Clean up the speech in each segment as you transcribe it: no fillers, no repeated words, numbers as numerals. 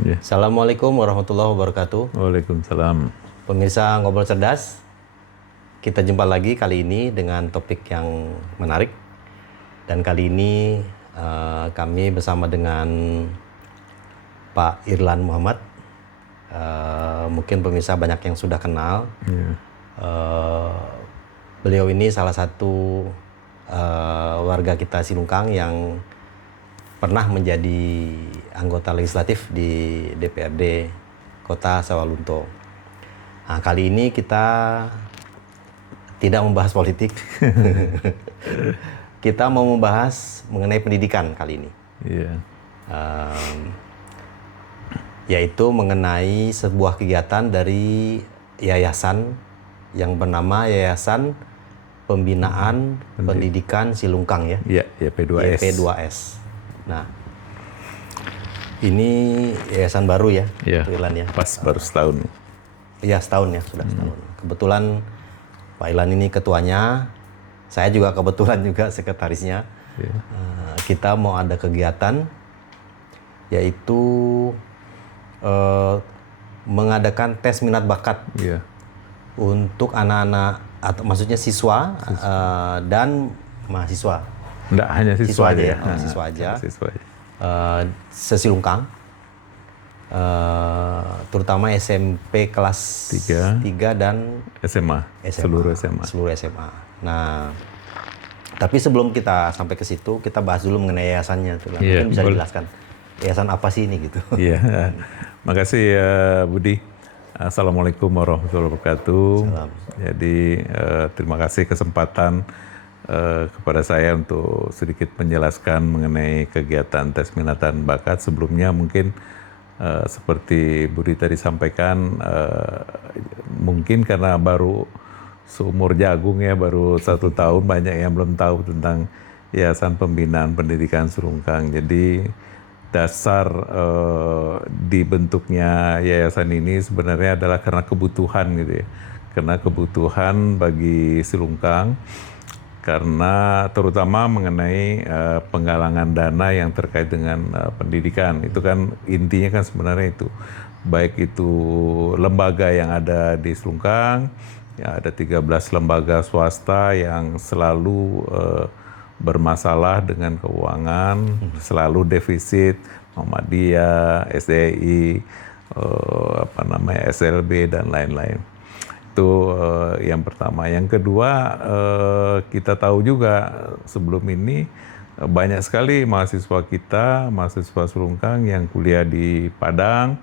Ya. Assalamualaikum warahmatullahi wabarakatuh. Waalaikumsalam. Pemirsa Ngobrol Cerdas, kita jumpa lagi kali ini dengan topik yang menarik. Dan kali ini kami bersama dengan Pak Irlan Muhammad. Mungkin pemirsa banyak yang sudah kenal. Ya. Beliau ini salah satu warga kita Silungkang yang pernah menjadi anggota legislatif di DPRD Kota Sawalunto. Nah, kali ini kita tidak membahas politik. Kita mau membahas mengenai pendidikan kali ini. Ya. Yaitu mengenai sebuah kegiatan dari yayasan yang bernama Yayasan Pembinaan Pendidikan Silungkang ya. Ya, YP2S. YP2S. Nah, ini yayasan baru ya, Ya, Pak Irlan ya. pas baru setahun. Ya, setahun ya, sudah setahun. Kebetulan Pak Irlan ini ketuanya, saya juga kebetulan juga sekretarisnya. Ya. Kita mau ada kegiatan, yaitu mengadakan tes minat bakat Ya. untuk anak-anak, atau maksudnya siswa dan mahasiswa. Enggak hanya siswa, Siswa aja ya, Nah, siswa aja. Siswa aja. Sesilungkang, terutama SMP kelas Tiga. 3 dan SMA. Seluruh SMA. Seluruh SMA. Nah, tapi sebelum kita sampai ke situ, kita bahas dulu mengenai yayasannya. Iya, Mungkin bisa boleh. dijelaskan yayasan apa sih ini gitu. Iya. Makasih ya Budi. Assalamualaikum warahmatullahi wabarakatuh. Salam. Jadi terima kasih kesempatan kepada saya untuk sedikit menjelaskan mengenai kegiatan tes minatan bakat. Sebelumnya mungkin seperti Budi tadi sampaikan, mungkin karena baru seumur jagung ya, baru 1 tahun, banyak yang belum tahu tentang Yayasan Pembinaan Pendidikan Silungkang. Jadi dasar dibentuknya yayasan ini sebenarnya adalah karena kebutuhan gitu ya. Karena kebutuhan bagi Silungkang, karena terutama mengenai penggalangan dana yang terkait dengan pendidikan. Itu kan intinya kan sebenarnya itu. Baik itu lembaga yang ada di Silungkang, ya ada 13 lembaga swasta yang selalu bermasalah dengan keuangan, selalu defisit, Muhammadiyah, SDI, SLB dan lain-lain. Itu yang pertama. Yang kedua, kita tahu juga sebelum ini banyak sekali mahasiswa kita, mahasiswa Silungkang yang kuliah di Padang,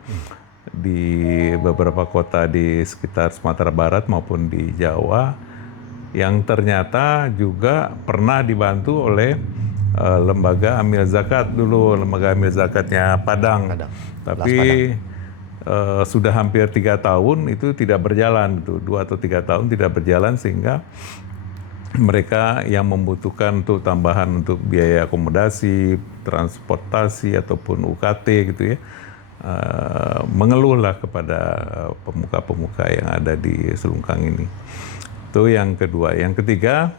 di beberapa kota di sekitar Sumatera Barat maupun di Jawa, yang ternyata juga pernah dibantu oleh lembaga amil zakat dulu, lembaga amil zakatnya Padang. Tapi sudah hampir 3 tahun itu tidak berjalan, 2 atau 3 tahun tidak berjalan, sehingga mereka yang membutuhkan untuk tambahan untuk biaya akomodasi, transportasi ataupun UKT gitu ya, mengeluhlah kepada pemuka-pemuka yang ada di Silungkang ini. Itu yang kedua. Yang ketiga,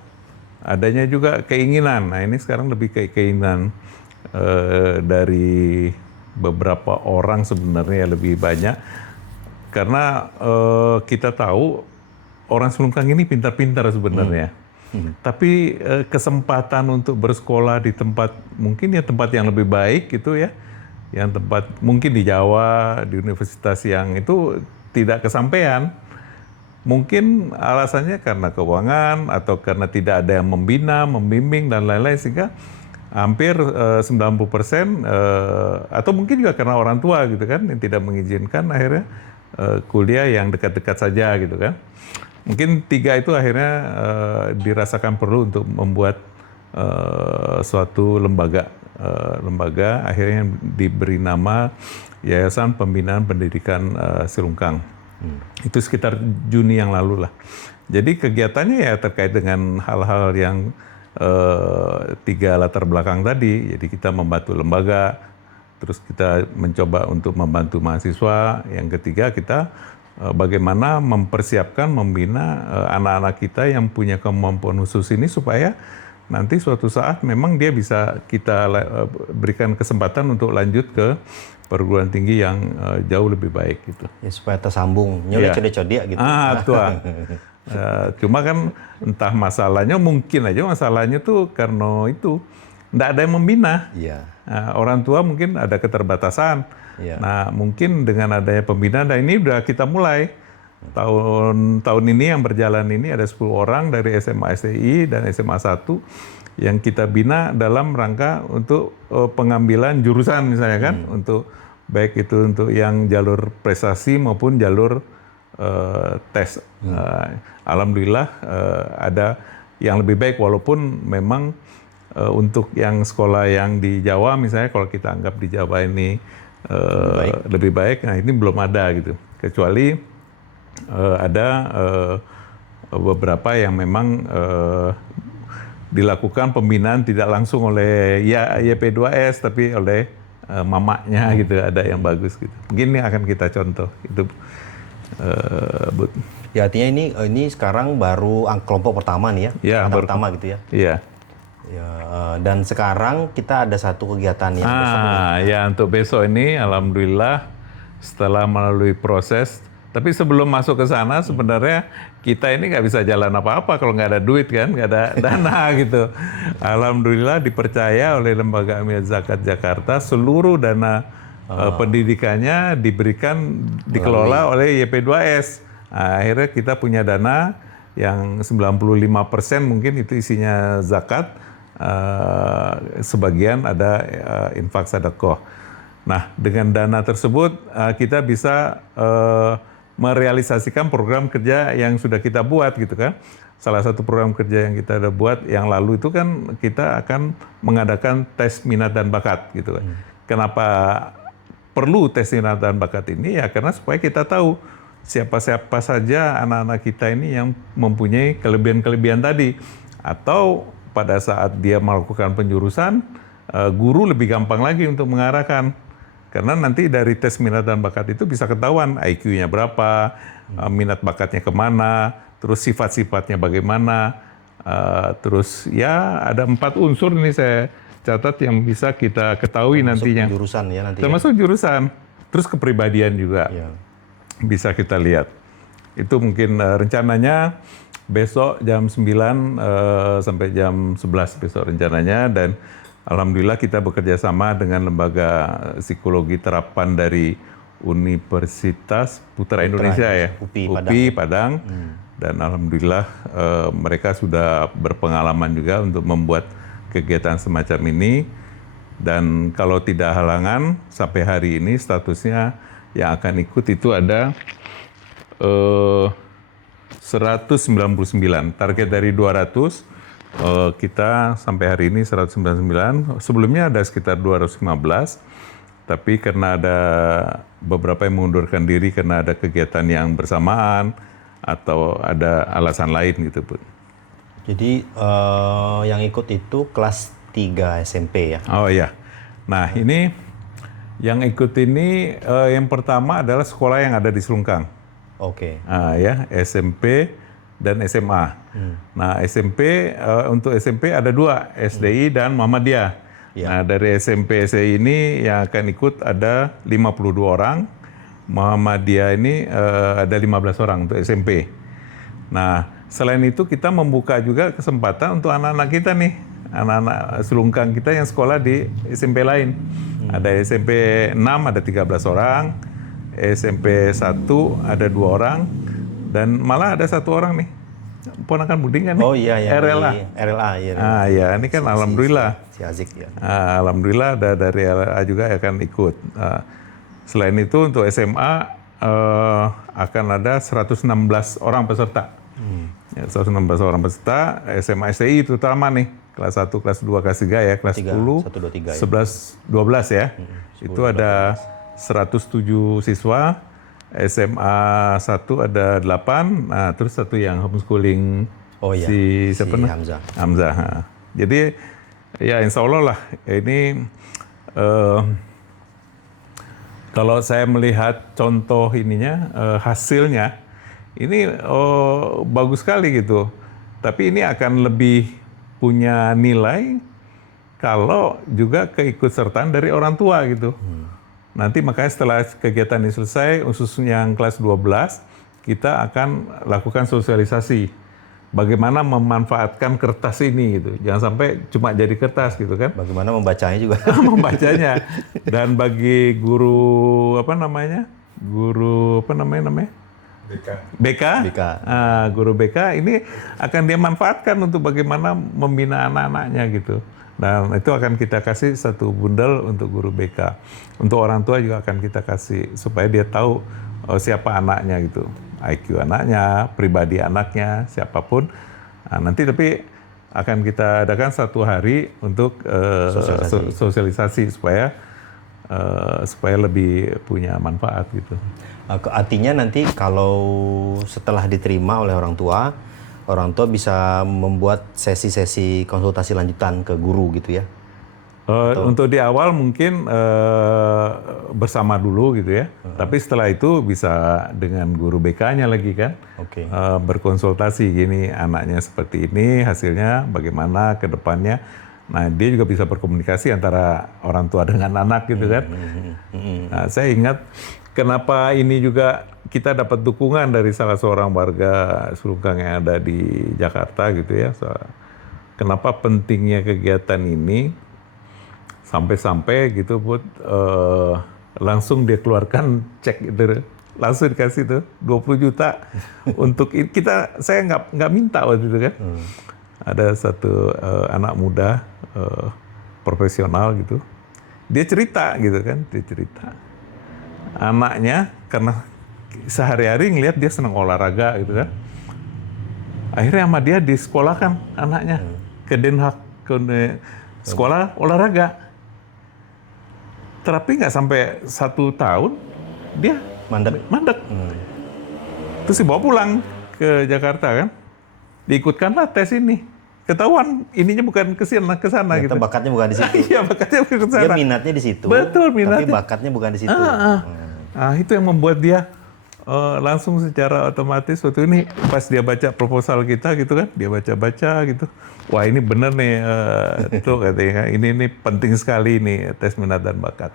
adanya juga keinginan. Nah, ini sekarang lebih kayak keinginan dari beberapa orang, sebenarnya lebih banyak. Karena kita tahu orang Silungkang ini pintar-pintar sebenarnya. Tapi kesempatan untuk bersekolah di tempat, mungkin ya tempat yang lebih baik gitu ya, yang tempat mungkin di Jawa, di universitas yang itu tidak kesampaian. Mungkin alasannya karena keuangan atau karena tidak ada yang membina, membimbing dan lain-lain, sehingga hampir 90% atau mungkin juga karena orang tua gitu kan yang tidak mengizinkan, akhirnya kuliah yang dekat-dekat saja gitu kan. Mungkin 3 itu akhirnya dirasakan perlu untuk membuat suatu lembaga akhirnya diberi nama Yayasan Pembinaan Pendidikan Silungkang. Itu sekitar Juni yang lalu lah. Jadi kegiatannya ya terkait dengan hal-hal yang 3 latar belakang tadi. Jadi kita membantu lembaga, terus kita mencoba untuk membantu mahasiswa. Yang ketiga, kita bagaimana mempersiapkan, membina anak-anak kita yang punya kemampuan khusus ini supaya nanti suatu saat memang dia bisa kita berikan kesempatan untuk lanjut ke perguruan tinggi yang jauh lebih baik gitu. Ya, supaya tersambung, nyolek code-code gitu. Tuan. Cuma kan entah masalahnya, mungkin aja masalahnya tuh karena itu nggak ada yang membina. Iya. Orang tua mungkin ada keterbatasan. Iya. Nah mungkin dengan adanya pembinaan, dan ini udah kita mulai. Tahun ini yang berjalan ini ada 10 orang dari SMA STI dan SMA 1 yang kita bina dalam rangka untuk pengambilan jurusan misalnya kan, untuk baik itu untuk yang jalur prestasi maupun jalur tes. Alhamdulillah ada yang lebih baik, walaupun memang untuk yang sekolah yang di Jawa misalnya, kalau kita anggap di Jawa ini lebih baik, nah ini belum ada gitu. Kecuali ada beberapa yang memang dilakukan pembinaan tidak langsung oleh YP2S tapi oleh mamanya gitu, ada yang bagus gitu. Mungkin ini akan kita contoh itu, Bud. Ya, artinya ini sekarang baru kelompok pertama nih ya, Ya, baru pertama gitu ya. Iya. Ya, dan sekarang kita ada satu kegiatan yang besok nih. Ya untuk besok ini alhamdulillah setelah melalui proses. Tapi sebelum masuk ke sana sebenarnya kita ini nggak bisa jalan apa-apa kalau nggak ada duit kan, nggak ada dana gitu. Alhamdulillah dipercaya oleh Lembaga Amil Zakat Jakarta, seluruh dana pendidikannya dikelola oleh YP2S. Nah, akhirnya kita punya dana yang 95% mungkin itu isinya zakat, sebagian ada infak sedekah. Nah, dengan dana tersebut kita bisa merealisasikan program kerja yang sudah kita buat gitu kan. Salah satu program kerja yang kita ada buat yang lalu itu kan kita akan mengadakan tes minat dan bakat gitu kan. Kenapa perlu tes minat dan bakat ini? Ya karena supaya kita tahu siapa-siapa saja anak-anak kita ini yang mempunyai kelebihan-kelebihan tadi. Atau pada saat dia melakukan penjurusan, guru lebih gampang lagi untuk mengarahkan. Karena nanti dari tes minat dan bakat itu bisa ketahuan IQ-nya berapa, minat bakatnya kemana, terus sifat-sifatnya bagaimana, terus ya ada 4 unsur ini saya catat yang bisa kita ketahui nantinya. Termasuk jurusan ya nanti. Termasuk jurusan, terus kepribadian juga bisa kita lihat. Itu mungkin rencananya besok jam 9 sampai jam 11 besok rencananya, dan alhamdulillah kita bekerja sama dengan Lembaga Psikologi Terapan dari Universitas Putra Indonesia ya, UPI Padang. Dan alhamdulillah mereka sudah berpengalaman juga untuk membuat kegiatan semacam ini. Dan kalau tidak halangan sampai hari ini statusnya yang akan ikut itu ada 199, target dari 200. Kita sampai hari ini 199, sebelumnya ada sekitar 215, tapi karena ada beberapa yang mengundurkan diri karena ada kegiatan yang bersamaan atau ada alasan lain gitu, Bu. Jadi yang ikut itu kelas 3 SMP ya? Oh iya, nah ini yang ikut ini yang pertama adalah sekolah yang ada di Selungkang. Oke. Ya, SMP dan SMA. Nah SMP, untuk SMP ada 2, SDI dan Muhammadiyah. Nah dari SMP SDI ini yang akan ikut ada 52 orang, Muhammadiyah ini ada 15 orang untuk SMP. Nah selain itu kita membuka juga kesempatan untuk anak-anak kita nih, anak-anak Selungkang kita yang sekolah di SMP lain. Ada SMP 6 ada 13 orang, SMP 1 ada 2 orang, dan malah ada 1 orang nih, ponakan Buding kan nih? Oh iya, RLA. RLA ya. Ya ini kan alhamdulillah. Si Azik ya. Alhamdulillah ada dari RLA juga akan ikut. Selain itu untuk SMA akan ada 116 orang peserta. 116 orang peserta, SMA STI terutama nih, kelas 1, kelas 2, kelas 3 ya, kelas 10, 1, 2, 3, 11, 12 ya. 10, Itu ada 107 siswa, SMA 1 ada 8, nah terus 1 yang homeschooling, si Hamzah. Jadi ya insya Allah lah ini kalau saya melihat contoh ininya, hasilnya ini bagus sekali gitu. Tapi ini akan lebih punya nilai kalau juga keikutsertaan dari orang tua gitu. Nanti makanya setelah kegiatan ini selesai, khususnya yang kelas 12, kita akan lakukan sosialisasi. Bagaimana memanfaatkan kertas ini gitu. Jangan sampai cuma jadi kertas gitu kan. Bagaimana membacanya juga. Membacanya. Dan bagi guru Guru apa namanya? BK. Guru BK ini akan dia manfaatkan untuk bagaimana membina anak-anaknya gitu. Dan itu akan kita kasih satu bundel untuk guru BK. Untuk orang tua juga akan kita kasih supaya dia tahu siapa anaknya gitu. IQ anaknya, pribadi anaknya, siapapun. Nah, nanti tapi akan kita adakan satu hari untuk sosialisasi supaya lebih punya manfaat gitu. Artinya nanti kalau setelah diterima oleh orang tua bisa membuat sesi-sesi konsultasi lanjutan ke guru gitu ya? Untuk di awal mungkin bersama dulu gitu ya. Tapi setelah itu bisa dengan guru BK-nya lagi kan. Oke. Berkonsultasi gini, anaknya seperti ini, hasilnya bagaimana ke depannya. Nah, dia juga bisa berkomunikasi antara orang tua dengan anak gitu kan. Nah, saya ingat kenapa ini juga kita dapat dukungan dari salah seorang warga Sulungkang yang ada di Jakarta gitu ya. Kenapa pentingnya kegiatan ini? Sampai-sampai gitu Bud, langsung dia keluarkan cek gitu, langsung dikasih tuh 20 juta untuk saya nggak minta waktu itu kan. Ada satu anak muda profesional gitu, dia cerita gitu kan, anaknya karena sehari-hari ngelihat dia senang olahraga gitu kan, akhirnya sama dia disekolahkan anaknya ke Den Haag, ke sekolah olahraga. Terapi nggak sampai 1 tahun, dia mandek. Terus dibawa pulang ke Jakarta kan, diikutkanlah tes ini. Ketahuan ininya bukan ke sana gitu. Bakatnya bukan di situ. Iya, bakatnya bukan ke sana. Dia minatnya di situ. Betul, minatnya. Tapi bakatnya bukan di situ. Nah, itu yang membuat dia langsung secara otomatis waktu ini pas dia baca proposal kita gitu kan, dia baca gitu. Wah, ini bener nih, itu katanya ini penting sekali nih tes minat dan bakat.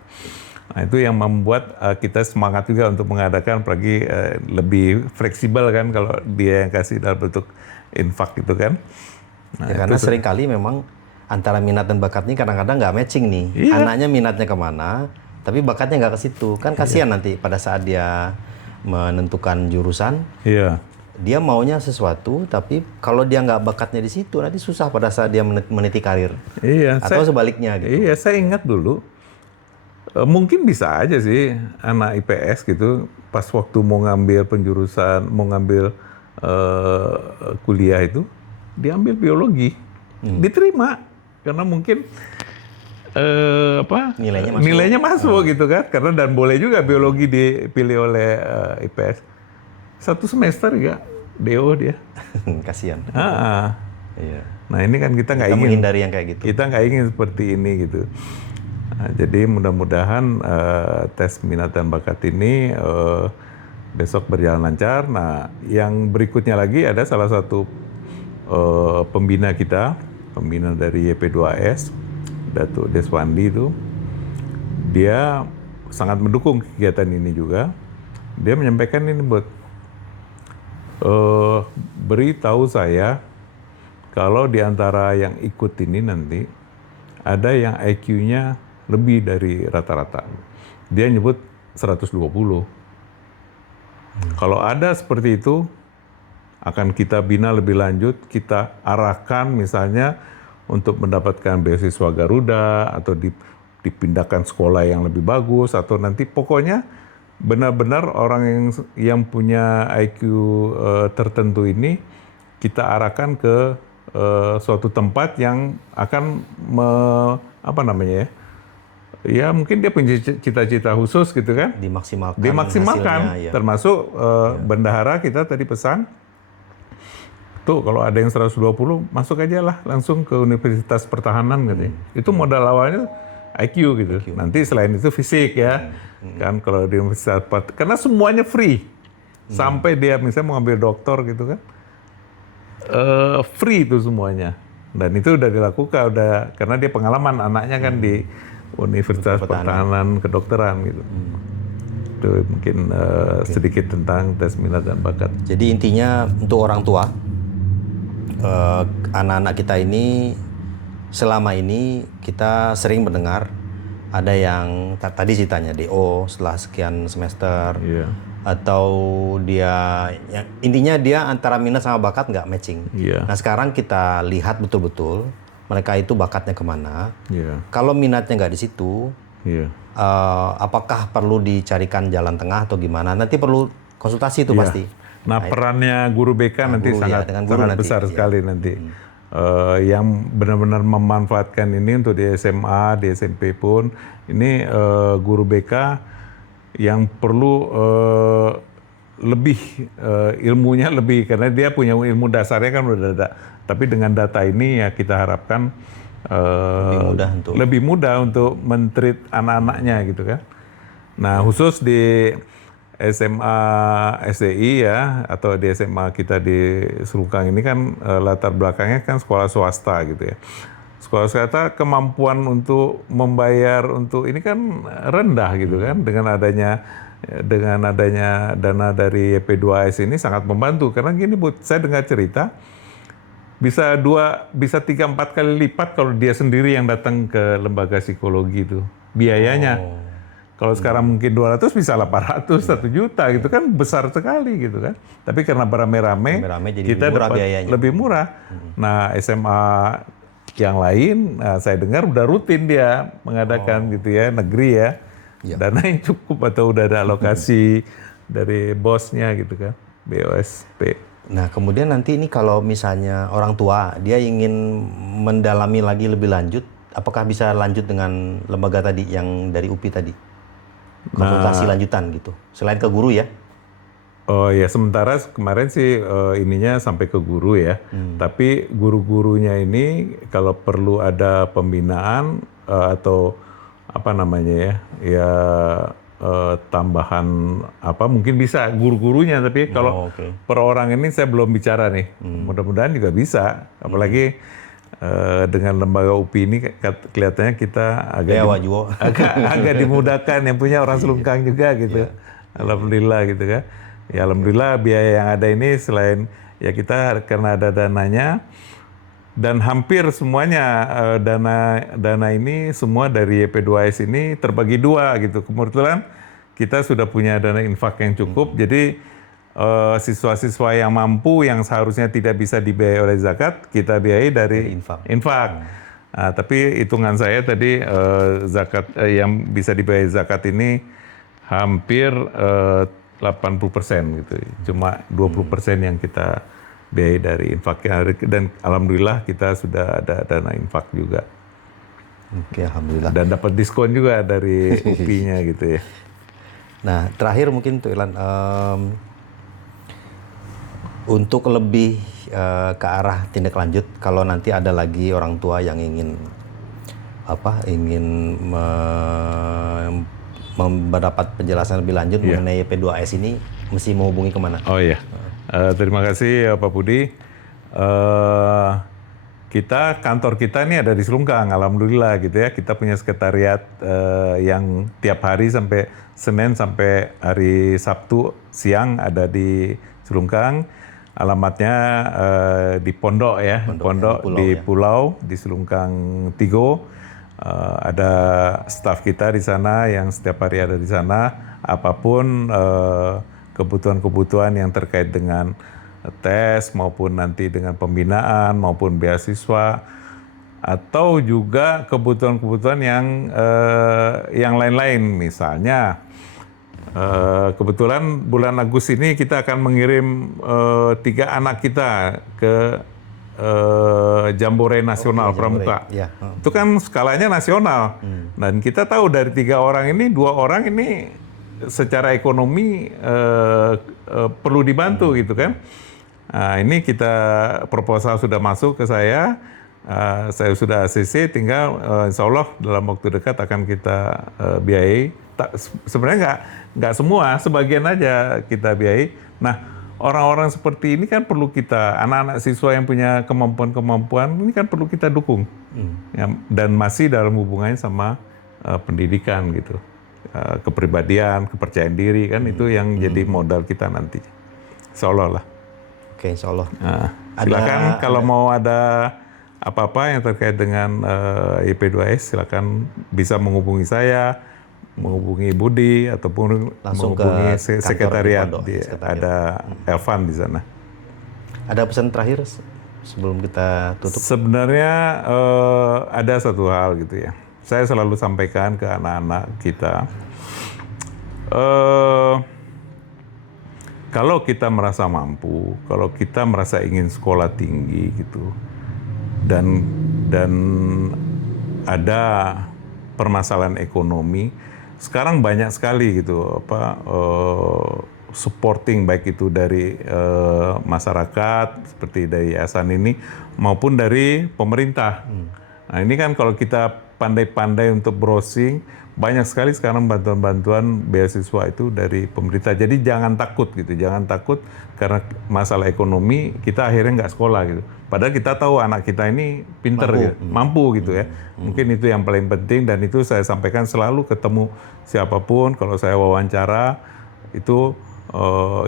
Nah, itu yang membuat kita semangat juga untuk mengadakan, apalagi lebih fleksibel kan kalau dia yang kasih dalam bentuk infak gitu kan. Nah, ya, karena seringkali memang antara minat dan bakat ini kadang-kadang nggak matching nih. Iya. Anaknya minatnya kemana, tapi bakatnya nggak ke situ. Kan kasihan nanti pada saat dia menentukan jurusan. Iya. Dia maunya sesuatu, tapi kalau dia nggak bakatnya di situ, nanti susah pada saat dia meniti karir. Iya. Atau sebaliknya gitu. Iya, saya ingat dulu, mungkin bisa aja sih anak IPS gitu, pas waktu mau ngambil penjurusan, mau ngambil kuliah itu, diambil biologi, diterima, karena mungkin nilainya masuk gitu kan, karena dan boleh juga biologi dipilih oleh IPS. 1 semester ya DO dia. Kasihan. Iya. Nah, ini kan kita nggak ingin menghindari yang kayak gitu. Kita nggak ingin seperti ini gitu. Nah, jadi mudah-mudahan tes minat dan bakat ini besok berjalan lancar. Nah, yang berikutnya lagi ada salah satu pembina kita, pembina dari YP2S, Datuk Deswandi itu, dia sangat mendukung kegiatan ini juga. Dia menyampaikan ini buat beritahu saya kalau di antara yang ikut ini nanti ada yang IQ-nya lebih dari rata-rata. Dia nyebut 120. Kalau ada seperti itu, akan kita bina lebih lanjut, kita arahkan misalnya untuk mendapatkan beasiswa Garuda atau dipindahkan sekolah yang lebih bagus, atau nanti pokoknya benar-benar orang yang punya IQ tertentu ini kita arahkan ke suatu tempat yang akan ya mungkin dia punya cita-cita khusus gitu kan, dimaksimalkan hasilnya, ya. Termasuk bendahara kita tadi pesan tuh, kalau ada yang 120 masuk aja lah langsung ke Universitas Pertahanan katanya. Itu modal awalnya IQ gitu. Nanti selain itu fisik ya. Kan kalau di Universitas karena semuanya free. Sampai dia misalnya mau ambil doktor gitu kan. Free itu semuanya. Dan itu udah dilakukan, karena dia pengalaman anaknya kan Universitas Pertahanan Kedokteran gitu. Itu mungkin sedikit tentang tes minat dan bakat. Jadi intinya untuk orang tua, anak-anak kita ini selama ini kita sering mendengar ada yang tadi ceritanya DO setelah sekian semester, Iya. atau dia intinya dia antara minat sama bakat nggak matching. Iya. Nah sekarang kita lihat betul-betul mereka itu bakatnya kemana. Iya. Kalau minatnya nggak di situ, Iya. apakah perlu dicarikan jalan tengah atau gimana? Nanti perlu konsultasi itu Iya. pasti. Nah, perannya guru BK nanti guru, sangat, ya, dengan guru sangat nanti, besar iya. sekali nanti. Yang benar-benar memanfaatkan ini untuk di SMA, di SMP pun, ini guru BK yang perlu lebih ilmunya lebih, karena dia punya ilmu dasarnya kan udah ada. Tapi dengan data ini ya kita harapkan lebih mudah untuk men-treat anak-anaknya gitu kan. Nah, khusus di SMA SDI ya, atau di SMA kita di Selungkang ini kan latar belakangnya kan sekolah swasta gitu ya. Sekolah swasta kemampuan untuk membayar untuk ini kan rendah gitu kan, dengan adanya dana dari YP2AS ini sangat membantu. Karena gini Bu, saya dengar cerita bisa 3-4 kali lipat kalau dia sendiri yang datang ke lembaga psikologi itu biayanya. Kalau sekarang mungkin 200 bisa 800, 1 juta gitu kan, besar sekali gitu kan. Tapi karena beramai-ramai jadi kita murah dapat biayanya. lebih murah. Nah, SMA yang lain saya dengar udah rutin dia mengadakan gitu ya, negeri ya. Dana yang cukup atau udah ada alokasi dari bosnya gitu kan, BOSP. Nah, kemudian nanti ini kalau misalnya orang tua dia ingin mendalami lagi lebih lanjut, apakah bisa lanjut dengan lembaga tadi yang dari UPI tadi? Konsultasi lanjutan gitu, selain ke guru ya? Oh ya, sementara kemarin sih ininya sampai ke guru ya. Tapi guru-gurunya ini kalau perlu ada pembinaan atau apa namanya ya tambahan apa mungkin bisa guru-gurunya, tapi kalau per orang ini saya belum bicara nih. Mudah-mudahan juga bisa, apalagi dengan lembaga UPI ini kelihatannya kita agak dimudahkan, yang punya orang Selungkang juga gitu. Alhamdulillah gitu kan. Ya alhamdulillah biaya yang ada ini selain ya kita karena ada dananya, dan hampir semuanya dana ini semua dari YP2AS ini terbagi dua gitu. Kebetulan kita sudah punya dana infak yang cukup, jadi siswa-siswa yang mampu yang seharusnya tidak bisa dibiayai oleh zakat kita biayai dari infak. Nah, tapi hitungan saya tadi zakat yang bisa dibiayai zakat ini hampir 80% gitu. Cuma 20% yang kita biayai dari infak, dan alhamdulillah kita sudah ada dana infak juga. Oke, alhamdulillah. Dan dapat diskon juga dari UPI-nya gitu ya. Nah, terakhir mungkin untuk Ilan, untuk lebih ke arah tindak lanjut, kalau nanti ada lagi orang tua yang ingin mendapat penjelasan lebih lanjut mengenai YP2AS ini, mesti menghubungi kemana? Oh iya, terima kasih Pak Budi. Kantor kita ini ada di Selungkang, alhamdulillah gitu ya. Kita punya sekretariat yang tiap hari sampai Senin sampai hari Sabtu siang ada di Selungkang. Alamatnya di Pondok ya, Pondok di Pulau di Selungkang Tigo. Ada staf kita di sana yang setiap hari ada di sana. Apapun kebutuhan-kebutuhan yang terkait dengan tes maupun nanti dengan pembinaan maupun beasiswa, atau juga kebutuhan-kebutuhan yang lain-lain, misalnya kebetulan bulan Agustus ini kita akan mengirim 3 anak kita ke Jambore Nasional Pramuka. Itu kan skalanya nasional. Dan kita tahu dari 3 orang ini 2 orang ini secara ekonomi perlu dibantu gitu kan. Nah, ini kita proposal sudah masuk ke saya sudah ACC, tinggal insya Allah dalam waktu dekat akan kita biayai. Sebenarnya nggak semua, sebagian aja kita biayai. Nah, orang-orang seperti ini kan perlu kita, anak-anak siswa yang punya kemampuan-kemampuan ini kan perlu kita dukung, ya, dan masih dalam hubungannya sama pendidikan gitu. Kepribadian, kepercayaan diri kan itu yang jadi modal kita nanti. Insya Allah lah. Oke, insya Allah. Nah, silakan kalau mau ada apa-apa yang terkait dengan IP2S, silakan bisa menghubungi saya, menghubungi Budi ataupun Langsung menghubungi ke kantor sekretariat. di Pondok, sekretariat. Ada Elvan di sana. Ada pesan terakhir sebelum kita tutup? Sebenarnya ada satu hal gitu ya. Saya selalu sampaikan ke anak-anak kita. Kalau kita merasa mampu, kalau kita merasa ingin sekolah tinggi gitu, dan ada permasalahan ekonomi, sekarang banyak sekali gitu supporting baik itu dari masyarakat seperti dari yayasan ini maupun dari pemerintah. Nah ini kan kalau kita pandai-pandai untuk browsing, banyak sekali sekarang bantuan-bantuan beasiswa itu dari pemerintah. Jadi jangan takut gitu, jangan takut karena masalah ekonomi kita akhirnya nggak sekolah gitu. Padahal kita tahu anak kita ini pinter gitu, mampu gitu ya. Mungkin itu yang paling penting dan itu saya sampaikan selalu ketemu siapapun kalau saya wawancara itu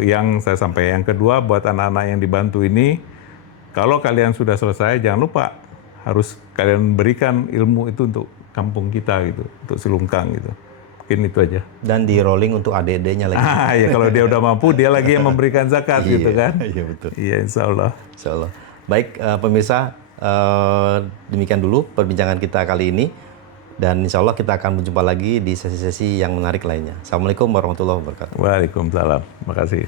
yang saya sampaikan. Yang kedua buat anak-anak yang dibantu ini, kalau kalian sudah selesai jangan lupa harus kalian berikan ilmu itu untuk kampung kita gitu, untuk Silungkang gitu. Mungkin itu aja. Dan di rolling untuk adik-adiknya lagi. Ya kalau dia udah mampu, dia lagi yang memberikan zakat gitu kan. Iya betul. Iya insya Allah. Insya Allah. Baik pemirsa, demikian dulu perbincangan kita kali ini. Dan insya Allah kita akan berjumpa lagi di sesi-sesi yang menarik lainnya. Assalamualaikum warahmatullahi wabarakatuh. Waalaikumsalam. Terima kasih.